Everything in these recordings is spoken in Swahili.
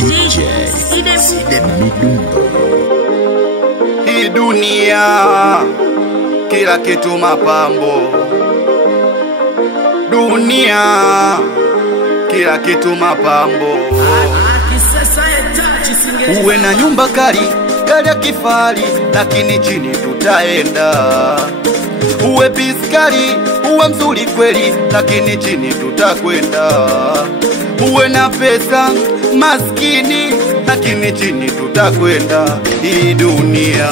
DJ Side Midundo. Hii dunia kila kitu mapambo, dunia kila kitu mapambo. Uwe na nyumba kali, gari ya kifahari, lakini chini tutaenda. Uwe biskari, uwe mzuri kweli, lakini chini tutakwenda. Uwe na pesa, maskini, lakini chini tutakwenda. Hii dunia,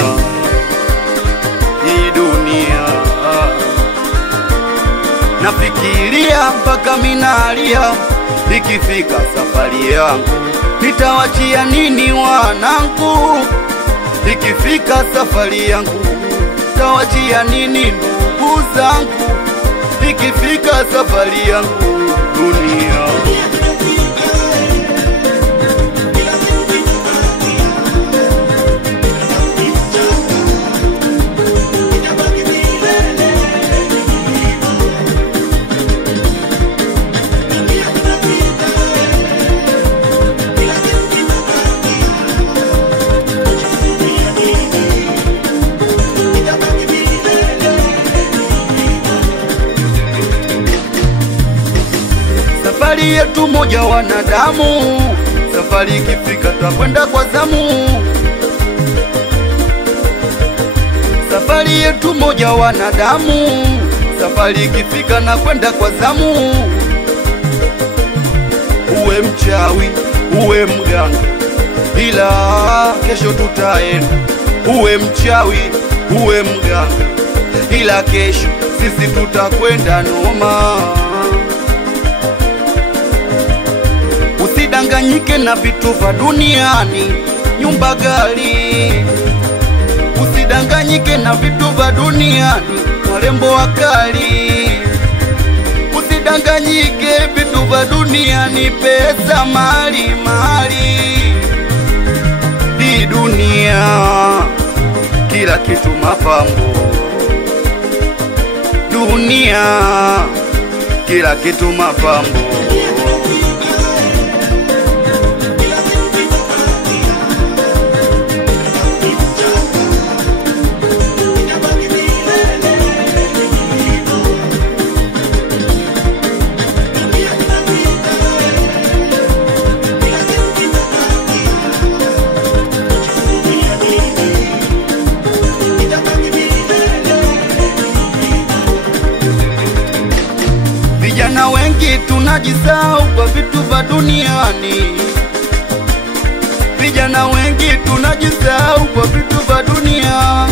hii dunia. Nafikiria mpaka minalia, ikifika safari yangu nitawachia nini wanangu? Ikifika safari yangu nitawachia nini ndugu zangu? Ikifika safari yangu dunia. Safari yetu moja wanadamu, safari ikifika tutakwenda kwa zamu. Safari yetu moja wanadamu, safari ikifika na kwenda kwa zamu. Uwe mchawi, uwe mganga, ila kesho tutaenda. Uwe mchawi, uwe mganga, ila kesho sisi tutakwenda noma. Usidanganyike na vitu vya duniani, nyumba gari. Usidanganyike na vitu vya duniani, warembo wakali. Usidanganyike vitu vya duniani, pesa, mali, mali. Hii dunia kila kitu mapambo, dunia kila kitu mapambo. Vijana wengi tunajisahau kwa vitu vya duniani. Vijana wengi tunajisahau kwa vitu vya dunia.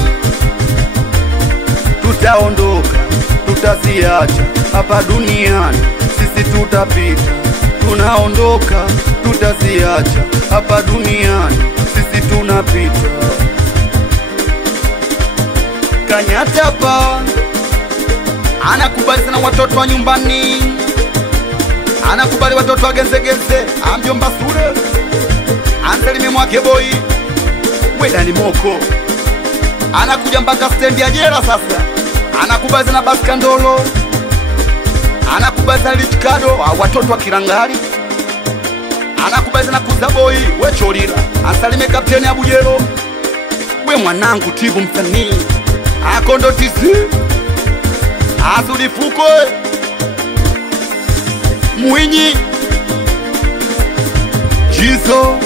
Tutaondoka, tutaziacha hapa duniani, sisi tutapita. Tunaondoka, tutaziacha hapa duniani, sisi tunapita. Kanyatapa anakubali sana watoto wa nyumbani, anakubali watoto wa genzegeze, amjomba Sule, Anselmi Mwake Boy, Wedani Moko, anakuja mpaka stendi ya jela sasa. Anakubali sana Baskandolo, anakubali sana Lichikado, watoto wa Kirangali, anakubali sana Kuza Boy, we Cholila, Ansalime Kapteni Abujero, we mwanangu Tibu msanii, Akondo TC, Azuli Fukwe, Mwinyi, Jizo.